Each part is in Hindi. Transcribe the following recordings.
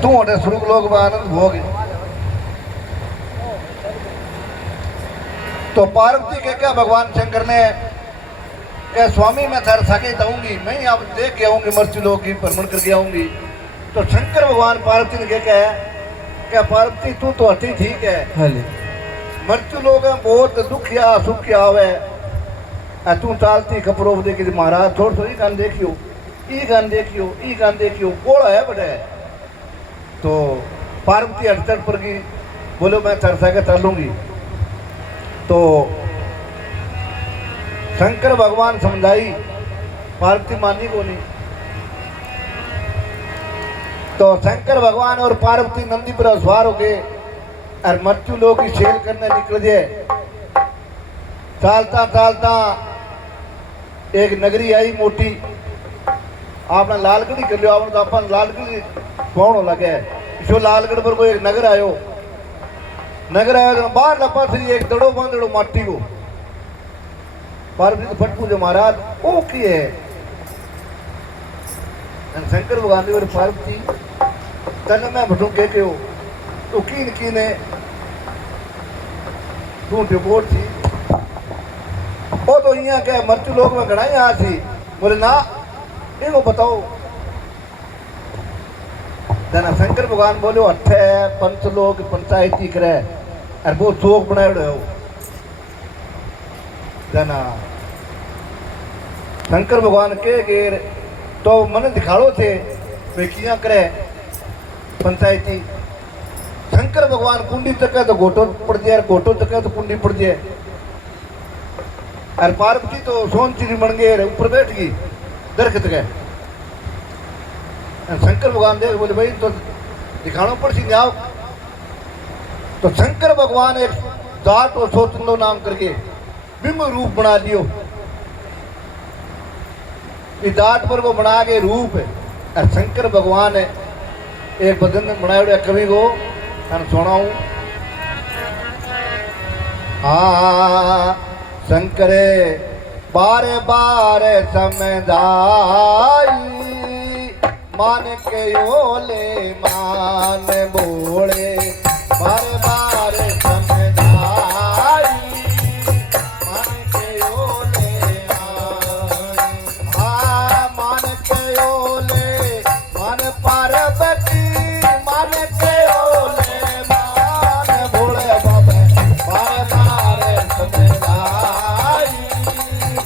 तू होटे स्वर्ग लोक में आनंद भोग। तो पार्वती के क्या भगवान शंकर ने क्या स्वामी मैं थार साके जाऊंगी, मैं ही आप देख के आऊंगी, मृत्यु लोक की भ्रमण करके आऊंगी। तो शंकर भगवान पार्वती ने क्या पार्वती तू तो हटी ठीक है, मृत्यु लोग बहुत दुख या सुख आवे, तू चालती खपरो दे के महाराज थोड़ी थोड़ी गान देखियो, ई गान देखियो, ई गान देखियो, कोड़ा है बड़े। तो पार्वती अड़चड़ पर की बोलो मैं चरसा के चलूंगी। तो शंकर भगवान समझाई, पार्वती मानी को नहीं। तो शंकर भगवान और पार्वती नंदी पर सवार हो गए और मृत्यु लोक की सेल करने निकल गए। चालता चालता एक नगरी आई मोटी, आपने लालगढ़ी कर लियो, आपने तो अपन लालगढ़ी कौन लगे इसो लालगढ़ पर कोई एक नगर आयो, नगर आयो तो बाहर लपा थी एक दड़ो बांधड़ो माटी को। पार्वती को फट पूछो महाराज वो की है। शंकर भगवान ने पार्वती तन मैं भटू कहते हो तो कीन कीने तू रिपोर्ट थी वो तो यहाँ के मृत्यु लोक में घना यहाँ थी। बोले ना इनको बताओ। जना शंकर भगवान बोले अठे पंच लोग पंचायती करे और वो चौक बनाए हो। जना शंकर भगवान के गेर तो मन दिखाड़ो थे वे किया करे पंचायती। शंकर भगवान कुंडी तक है तो गोटो पड़ जाए, गोटो तक है तो कुंडी पड़ जाए। और पार्वती तो सोन चिड़ी बन गए ऊपर बैठ गई दरख्त गए। शंकर भगवान देख बोले भाई तो दिखाना पड़ सी जाओ। तो शंकर भगवान एक जाट और सोचंदो नाम करके बिंब रूप बना दियो। इस जाट पर वो बना के रूप है। और शंकर भगवान है एक भजन बनाया कवि को सुनाऊं। हाँ शंकरे बारे बारे समझाई, मान के ओले मान बोले, बारे बारे समझाई, मान के ओले मान के ओले मान पार्वती, मान के ओले मान भोले बाबे, बारे बारे समझाई,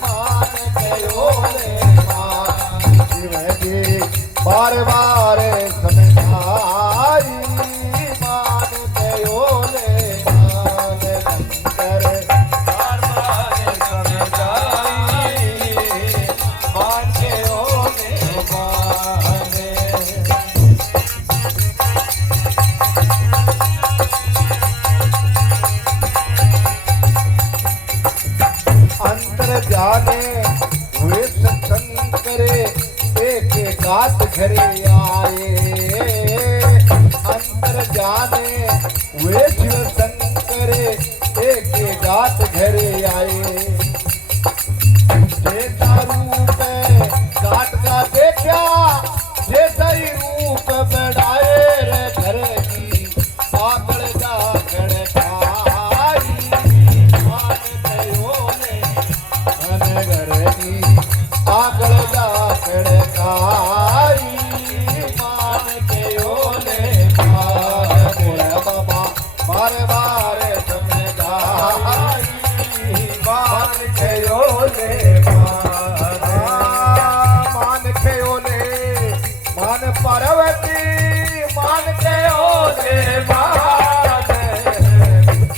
मान के ओले बारे बारे समझाई, मान के ओले मान शंकर बारे बारे समझाई, मान के ओले मान। अंतर जाने हुए सत्संग करे एक गात घरे आए, अंतर जाने वे शिव शंकर एक गात घरे आए। जैसा रूप गात का देखा, जैसा ही रूप बढ़ाए रे घर की पागल जागड़ खाई, मान गयो ने मन घर की पागल जागड़ खाई, मान के ओले मान भोले बाबा, बारे बारे समझाई, मान के ओले मान के ओले मान पार्वती, मान के ओले मान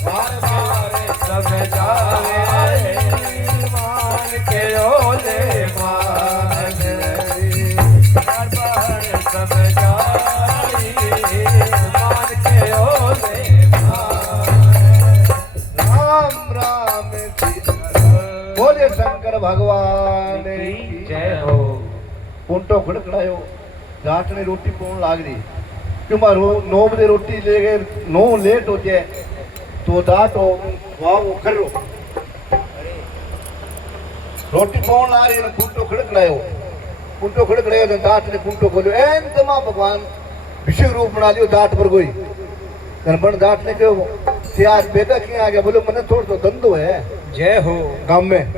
बारे बारे समझाए, मान के ओले मान समझाई, मान के ओले राम राम बोले शंकर भगवान की जय हो। ऊंटो खड़खड़ायो, जाट ने रोटी पौन लाग रही क्यों 9 बजे रोटी ले गए, 9 लेट हो जाए तो जाट हो वाह वो खर्रो रोटी पौन ला रही। कुंटो खड़खड़ायो, कुंटो खड़खड़ायो तो जाट ने कुंटो खोलो, एन जमा भगवान विषय रूप बना लियो दाट पर कोई बन दाट ने क्यों कि आज बेटा क्या आ गया बोलो मैंने थोड़ा तो धंधो है जय हो गांव में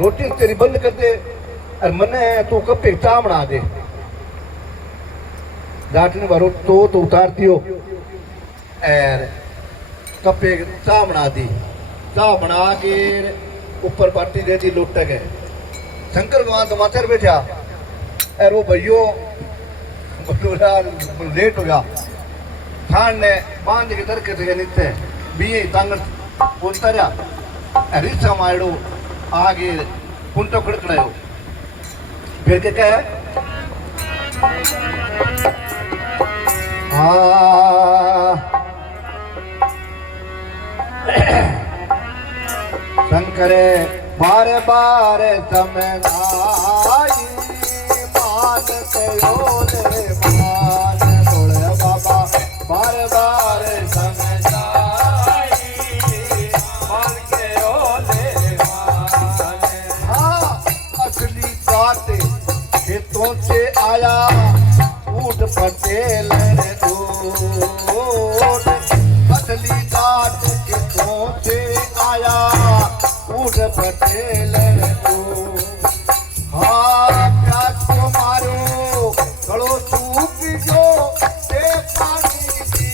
रोटी तेरी बंद कर दे और मने तू कब पे चाह बना दे दाट ने बारो तो उतार दियो और कप पे चाह बना दी चाह बना के ऊपर बाटी दे दी लुट गए शंकर भगवान तो माथे बैठा और वो भैयो लेट हो गया थान ने बांध के दर के नित्य बीए तांगड़ उतरिया रिचा मारो आगे कुंटो खड़कड़ायो फिर क्या है शंकरे बारे बारे समय आई मान कयोले मान बोले बाबा बारे बारे समय आई मान कयोले मान हाँ असली बात खेतों से आया ऊट पटेल असली बात खेतों से आया ऊट पटेल हाँ प्यास को मारो गलो सूख जो पानी की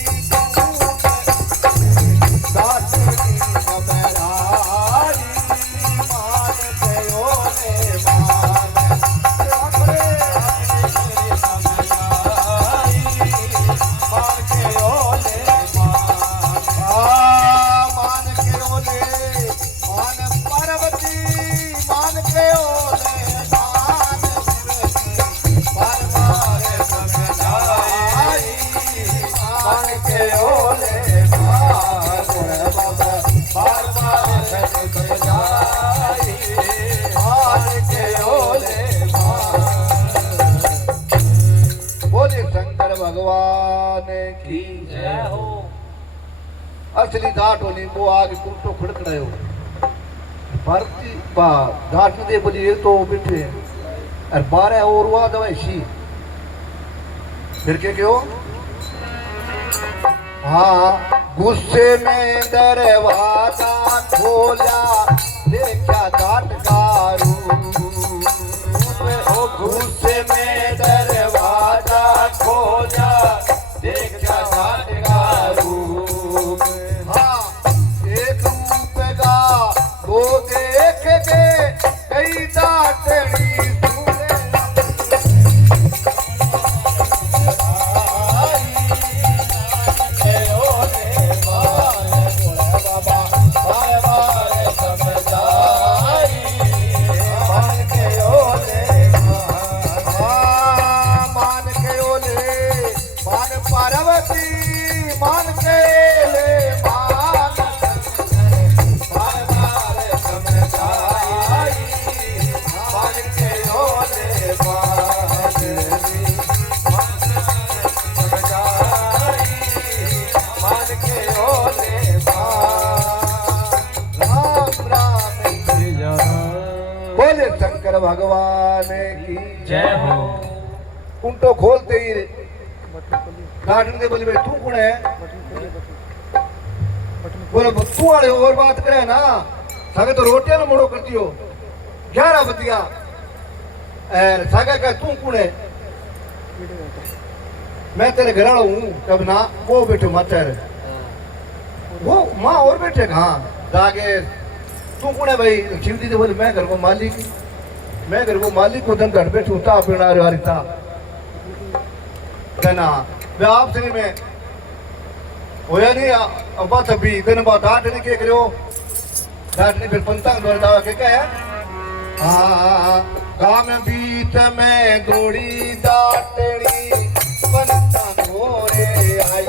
भगवान की जय हो असली दाट होनी वो आगे कुंटो खड़कड़ायो भारती बा दाट दे बोली ये तो बैठे और 12 और हुआ दवाई सी फिर क्या क्यों हाँ गुस्से में दरवाजा खोला देखा दाट का रूप गुस्से में दरवाजा खोला देखा दाट का रूप हाँ एक रूप का वो देख के कई दाटनी शंकर भगवान की जय हो कुंटो खोलते ही गार्डन के बोले भाई तू कौन है बोले तू आड़े और बात करे ना सागे तो रोटियां ना मोड़ो करती हो 11 बतिया सागे का तू कौन है मैं तेरे घर वाला हूँ तब ना वो बैठे मातर वो माँ और बैठे कहाँ जागे तू कौन है भाई शिवजी से बोले मैं घर को मालिक को धन घर पे छूता पीना रिता कहना मैं आपसे नहीं मैं होया नहीं अब बात अभी दिन बात डांट नहीं के करो डांट नहीं फिर पंतांग द्वारा दावा के क्या है हाँ गाम बीच में दौड़ी डाटनी पंतांग होरे आई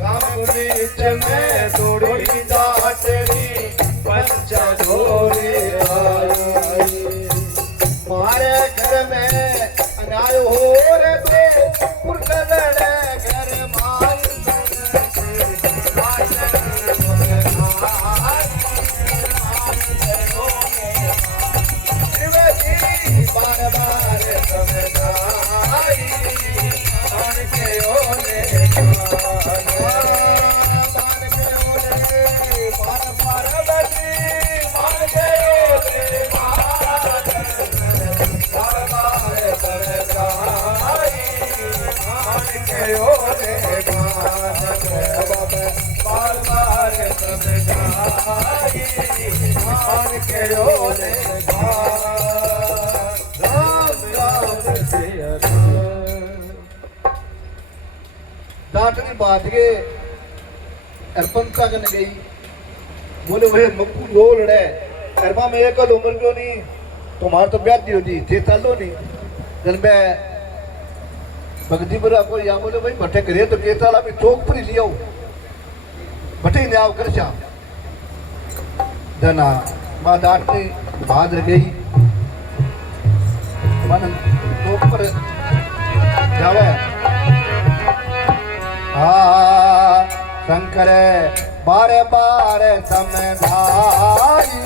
गाम बीच में दौड़ी डाटनी पंचांग होरे आई मारे घर में अनाय हो रे तो पुरकड़ घर माई बार बार समझा डांटनी बात के पंता कन गई बोले वही मक्कू दो लड़े अरबा में एक उम्र क्यों नहीं तुम्हारा तो ब्याह दी होती थे चालो नहीं जल मैं भगती बुरा को या बोले भाई भट्टे करे तो के साल अभी चौक पर ही लिया भट्टे ने आओ कर जा जना माँ डांटनी भाद गई मन चौक पर जावे हाँ शंकर बारे बारे समझाई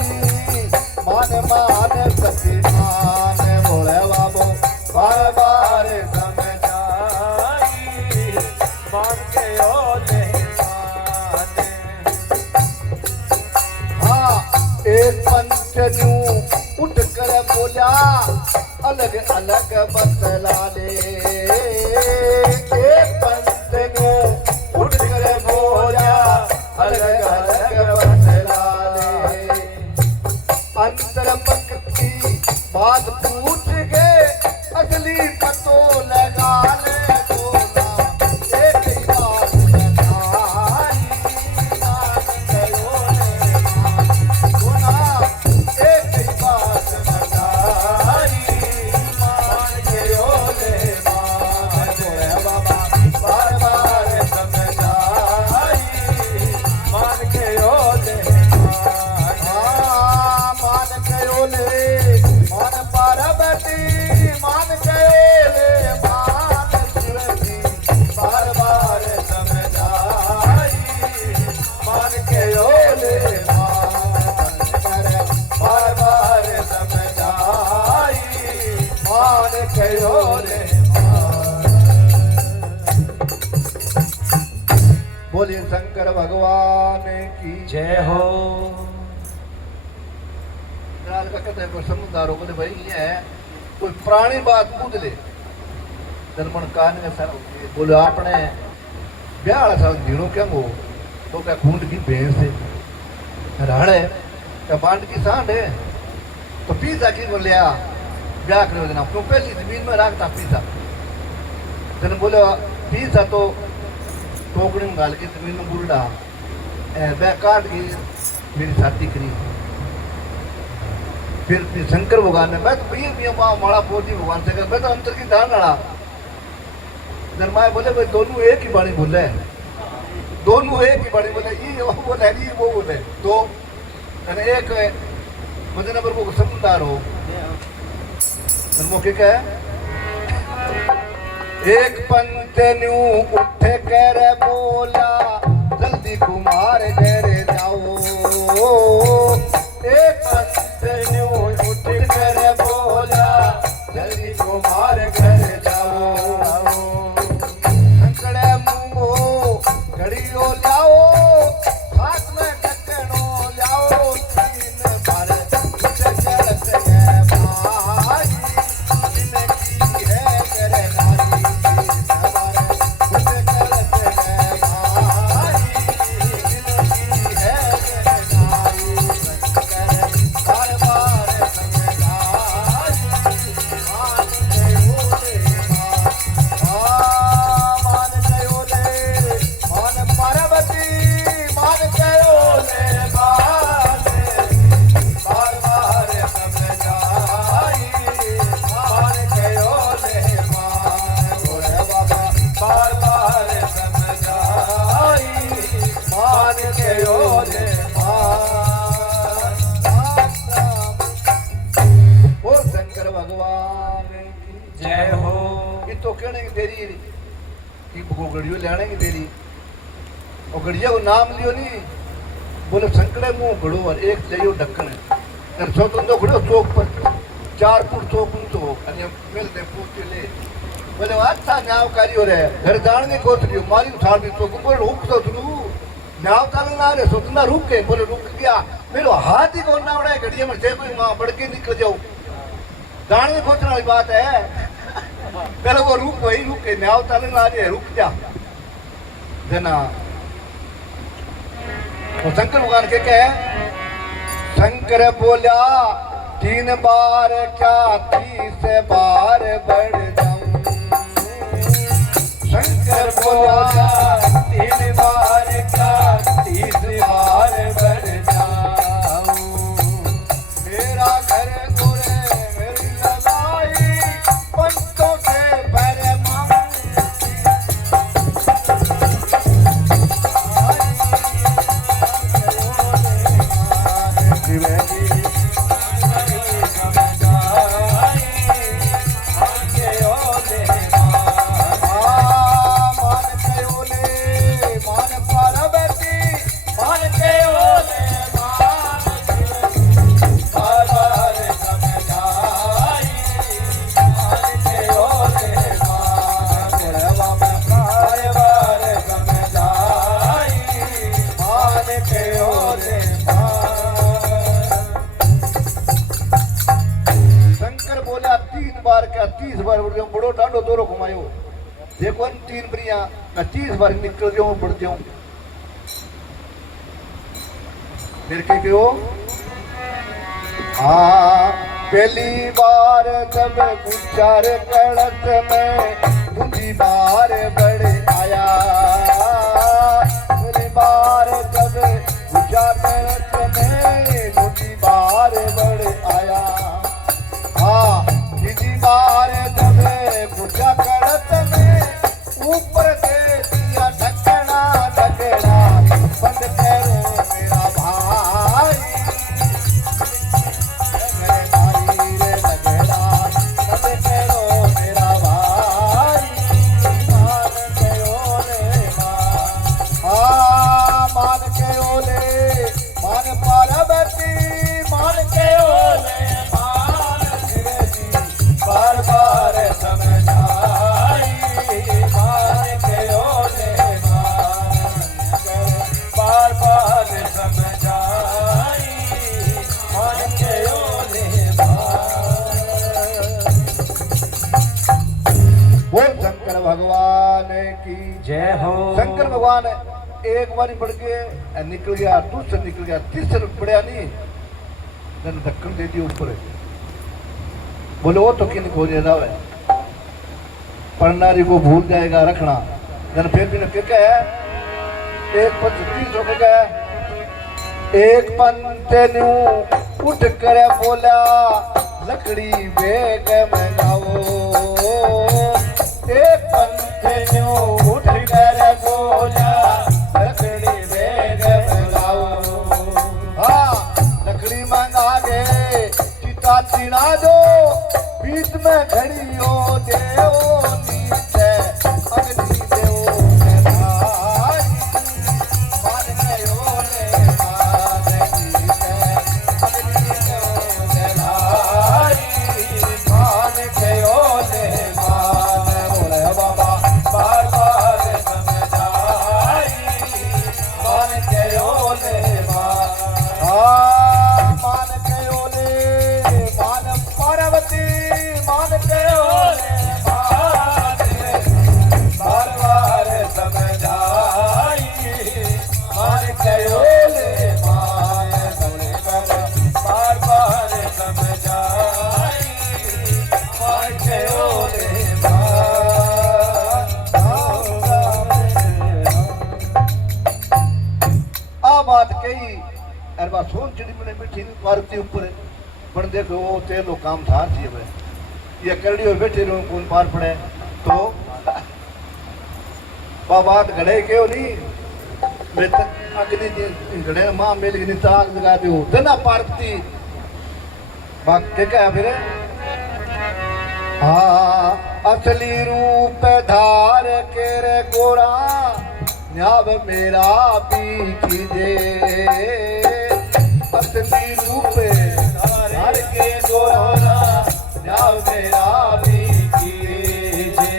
मान मान सती मान बोले बाबू बारे बारे समझाई मान के ओले माने हाँ एक पंच न्यू उठ कर बोला अलग अलग बतला ले एक पंच न्यू उठ कर बोला अलग अलग बतला ले अंतर पक की बात पूछ के असली पतो लगा ले एक ही बात बताई एक ही बात बताई मान के ओले मान बोले बाबा बार बार समझाई मान के ओले मान के ओले मान पार्वती मान के ओले मान शिवजी बार बार समझाई मान के ओले बार बार समझाई मान के ओले बोलिए शंकर भगवान की जय हो। लाल का कहते हैं कोई समझदार हो बोले भाई ये है कोई पुरानी बात पूछ ले जनमन कान के सर बोले आपने ब्याह वाला साल जीणो क्या हो तो क्या खूंट की भैंस है राड़ है क्या बांट की सांड है तो पीसा की बोले आ ब्याह करो देना क्यों पैसी जमीन में रखता पीसा जन बोले पीसा तो टोकरी में गाल के जमीन में बुलडा ब्याह काट की मेरी शादी करी फिर शंकर भगवान ने मैं तो भैया भैया माड़ा पोती भगवान से मैं तो अंतर की दान लड़ा धर्माए बोले भाई दोनों एक ही बाणी बोले दोनों एक ही बाणी बोले ये वो बोले ये वो बोले तो एक मुझे नंबर को समझदार हो मौके क्या है एक पंच न्यू उठ कर बोला जल्दी कुमार घर जाओ एक पंच न्यू उठ कर बोला जल्दी कुमार घर जाओ संकड़े मुंह घड़ियों लाओ हाथ में ढक्कनो लाओ तीन बार चलत है भाई जिनकी है करे नारी जय हो। ये तो कहने की तेरी कि घड़ियों लेने की तेरी और घड़िया को नाम लियो नहीं बोले संकड़े मुंह घड़ो और एक लियो ढक्कन है सो तुम तो घड़ो चौक पर 4 फुट चौक ऊंचो और मिलते पूछते ले बोले अच्छा न्यायकारी हो रहे घर जाने को तो मारी उठाड़ दी तो बोले रुक तो तू न्याय चल ना रे सोचना रुक के बोले रुक गया मेरे हाथ ही कौन ना उड़ा घड़िया में से कोई मां बढ़ के निकल जाओ जाने खोचने वाली बात है पहले वो रुक वही रुक के न्याय चल ना रे रुक जा जना तो शंकर भगवान के क्या है शंकर बोला 3 बार क्या 30 बार बढ़ जाऊं शंकर बोला आयो देखो इन 3 बरिया मैं 30 बार निकल गया हूँ बढ़ जाऊं फिर के क्यों हाँ पहली बार जब गुजर कड़त में दूसरी बार बड़े आया पहली बार जब गुजर कड़त में दूसरी बार बड़े आया हाँ तीसरी बार जब गुजर कड़त में ऊपर से दिया ढकना ढकना बंद करो मेरा भाई भगवान की जय हो। शंकर भगवान एक बारी बढ़ के निकल गया दूसरा निकल गया तीसरा पड़िया नहीं जन धक्कन दे दी ऊपर बोले वो तो किन खो दे रहा है पढ़नारी को भूल जाएगा रखना जन फिर भी क्या क्या है एक पंच 30 रुपए का है एक पंच न्यू उठ कर बोला लकड़ी बेग मंगाओ एक पंच न्यू उठ कर बोला लकड़ी बेग मंगाओ हाँ लकड़ी मंगा दे चिता चिना दो बीच में खड़ी हो देओ नीचे अग्नि देओ भाई मान गयो रे मान नीचे अग्नि देओ भाई मान गयो रे मान बोले बाबा बार बार समझाई मान गयो रे मान गयो रे मान पार्वती मान गयो रे बार बार समझाई मान गयो रे मान बार बार समझाई मान गयो रे आ बात कही अरे बात सोन चिड़ी में बैठी पार्वती ऊपर पर देखो वो तेलो काम सार थी भाई ये करड़ी और बैठे रहो कौन पार पड़े तो बात घड़े क्यों नहीं मैं अग्नि घड़े मां मेल की ताक लगा दो तना पार्वती बात क्या है फिर हाँ असली रूप धार के रे गोरा न्याव मेरा भी कीजे असली रूप धार के गोरा न्याव मेरा भी कीजे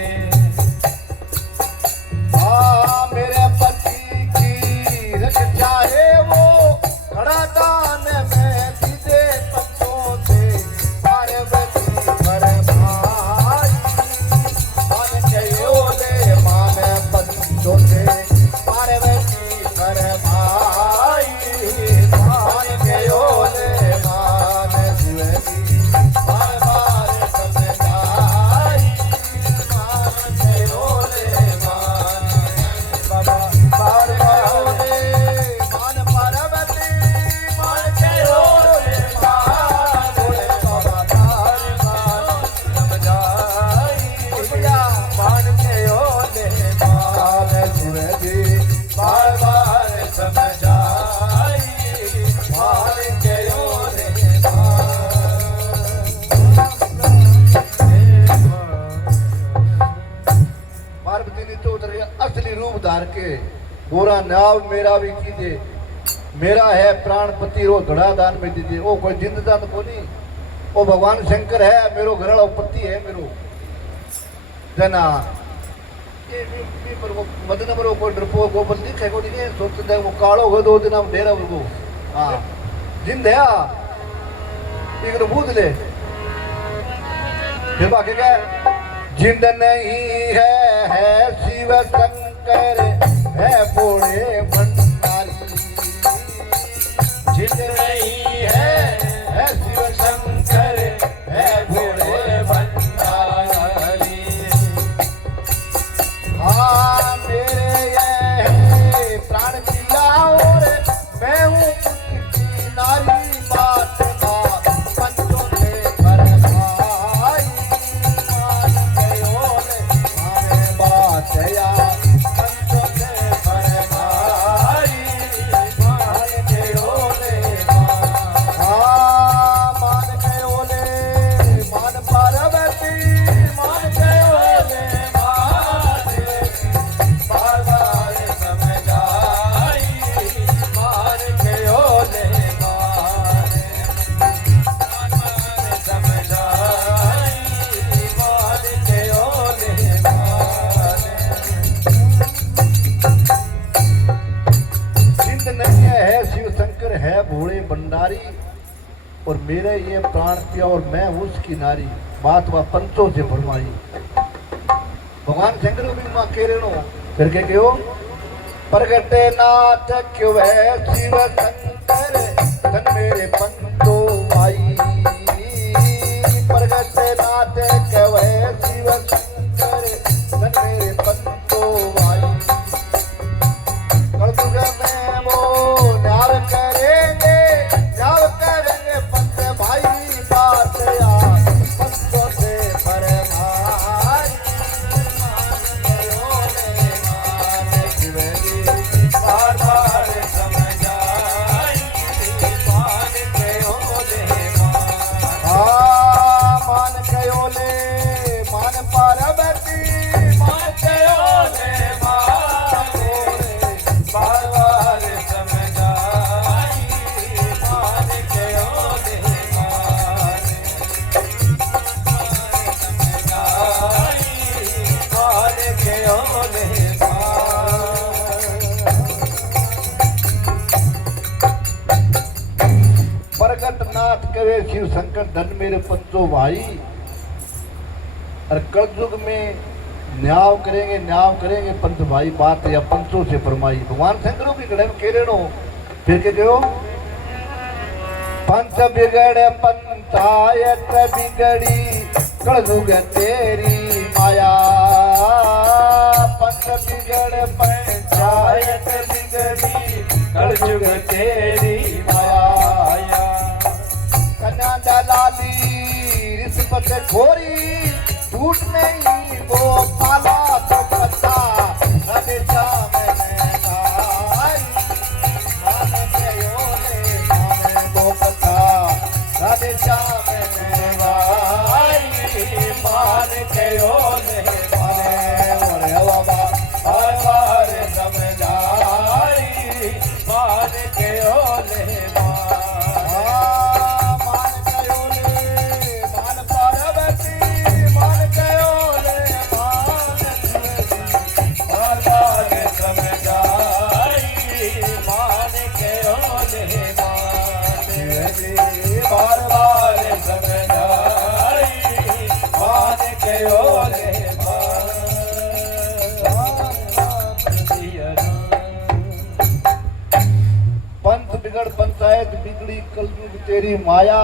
हाँ मेरे पति की रख चाहे वो खड़ा दान में सीधे पत्तों से पार्वती पर भाई मान गयो ले मान पत्तों से पार्वती पर भाई मान गयो ले मान शिवजी बार बार समझाई मान गयो ले मान बाबा बार गयो ले मान पार्वती मान गयो ले मान बोले बाबा बार बार समझाई मान गयो ले मान शिवजी बार बार समझाई मान गयो ले पार्वती ने तो उतर असली रूप धार के गोरा नाव मेरा भी कीजिए मेरा है प्राणपति रो धड़ा दान में दीजिए ओ कोई जिंद दान को नहीं ओ भगवान शंकर है मेरो घरड़ा पति है मेरो जना ये पर वो मदन पर को डरपो को बल दिखे को नहीं सोचते वो कालो हो 2 दिन हम डेरा वो हां जिंद है एक बूझ ले फिर बाकी क्या जिंद नहीं है शिव शंकर है भोले भंडारी। जिद नहीं है शिव शंकर है भोले भंडारी। हाँ मेरे ये है प्राण पिया और मैं हूँ की नारी बात ना पंचों से परमाई। मान गयो ने माने बात या पंचों से परमाई। मान गयो ने मान गयो ने मान पार्वती मान गयो ने बार बार समझाई मान गयो ले मारे। बार बार समझाई मान गयो ले मारे। जिंद नहीं है शिव शंकर है भोले भंडारी और मेरे ये प्राण पिया और मैं उसकी नारी। बात वह पंचों से फरमाई। भगवान शंकर को भी मां कह रहे हो फिर के क्यों प्रगटे नाथ क्यों है शिव शंकर धन मेरे पंचो आई। प्रगटे नाथ क्यों है शिव शंकर धन मेरे पंचो आई। कलयुग में वो न्याय करेंगे पंच भाई बात या पंचों से परमाई। बार बार समझाई मान गयो ले मारे। मान गयो ले मान पार्वती मान गयो ले मारे। बार बार समझाई मान गयो ले मारे। समझाई मान गयो ले मारे। प्रगट नाथ कवे शिव शंकर धन मेरे पंचो भाई। और कलयुग में न्याय करेंगे पंच भाई बात या पंचों से फरमाई। भगवान शंकरों की गढ़ में कह रहे हो फिर के कहो पंच बिगड़ पंचायत बिगड़ी कलयुग तेरी माया। पंच बिगड़ पंचायत बिगड़ी कलयुग तेरी माया। कन्या दलाली रिश्वत खोरी झूठ नहीं वो पाला तो पता हमेशा मैंने गाई। मान गयो ने माने वो पता हमेशा मैंने गाई। मान गयो ले माने और बाबा बार बार समझाई मान गयो ले मारे। मान गयो ले मान पार्वती मान गयो ले बार बार समझाई मान गयो ले मारे। बार बार समझाई मान गयो ले पंच बिगड़ पंचायत बिगड़ी कलयुग तेरी माया।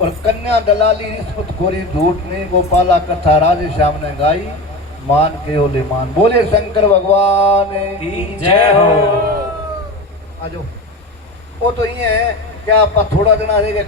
और कन्या दलाली रिश्वत खोरी झूठ नहीं गोपाला कथा राजे श्याम ने गाई। मान के ओले मान बोले शंकर भगवान की जय हो। आ जाओ वो तो ये है क्या आप थोड़ा देना रहेगा